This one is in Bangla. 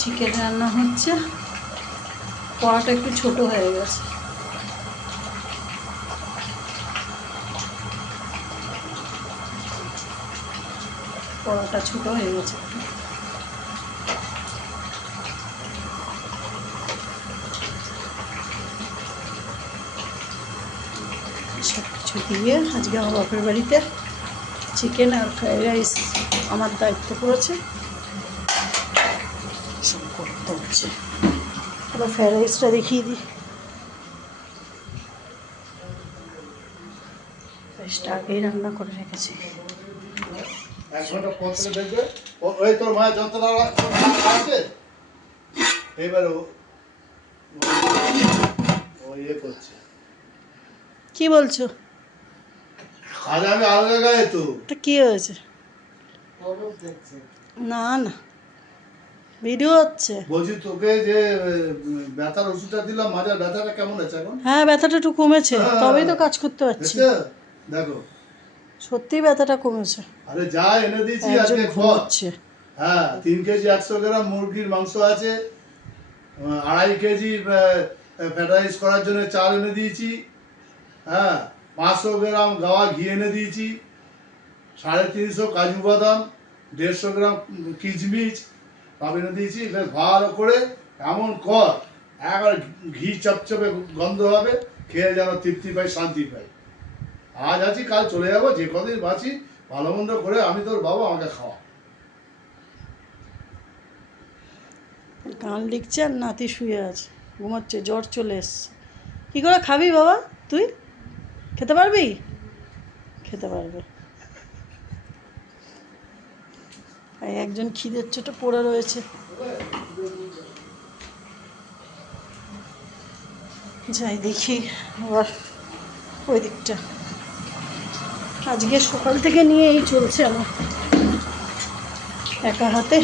চিকেন রান্না হচ্ছে। কড়াটা একটু ছোট হয়ে গেছে। কড়াটা ছোট হয়ে গেছে। সব কিছু দিয়ে আজকে আমার বাপের বাড়িতে চিকেন আর ফ্রাইড রাইস আমার দায়িত্ব পড়েছে, সব করতে হচ্ছে। পুরো ফ্রাইড রাইসটা দেখিয়ে দিই। রাইসটা আগেই রান্না করে রেখেছি। এক ঘন্টা পর থেকে দেখবে ওই তোর মায়ের যন্ত্রণা আছে, এবার ও ইয়ে করছে। কি বলছো? আজ আমি আলাদা গায়ে তো তা কি হয়েছে? না না, ভিডিও হচ্ছে। বলছি তোকে যে ব্যথার ওষুধটা দিলাম, মাঝে ব্যথাটা কেমন আছে এখন? হ্যাঁ, ব্যথাটা একটু কমেছে, তবেই তো কাজ করতে পারছি। দেখো সত্যি ব্যথাটা কমেছে। আরে যা এনে দিয়েছি একজন আজকে ঘুমাচ্ছে। হ্যাঁ 3 কেজি 100 গ্রাম মুরগির মাংস আছে, 2.5 কেজি ফ্রাইড রাইস করার জন্য চাল এনে দিয়েছি, হ্যাঁ 500 গ্রাম গাওয়া ঘি এনে দিয়েছি, 350 কাজু বাদাম, 150 গ্রাম কিশমিশ সব এনে দিয়েছি। বেশ ভালো করে এমন কর একবার ঘি চপচপে গন্ধ হবে, খেয়ে যেন তৃপ্তি পাই, শান্তি পাই। আজ আছি কাল চলে যাবো, যে কদিন বাঁচি ভালো মন্দ করে আমি তোর বাবা, আমাকে খাওয়া। গান লিখছে আর নাতি শুয়ে আছে, ঘুমাচ্ছে, জ্বর চলে এসছে। কী করে খাবি বাবা তুই? খেতে পারবি? খেতে পারবে। আর একজন খিদের চোটে পড়ে রয়েছে। যাই দেখি আবার ওই দিকটা। আজকে সকাল থেকে নিয়ে এই চলছে আমার, একা হাতে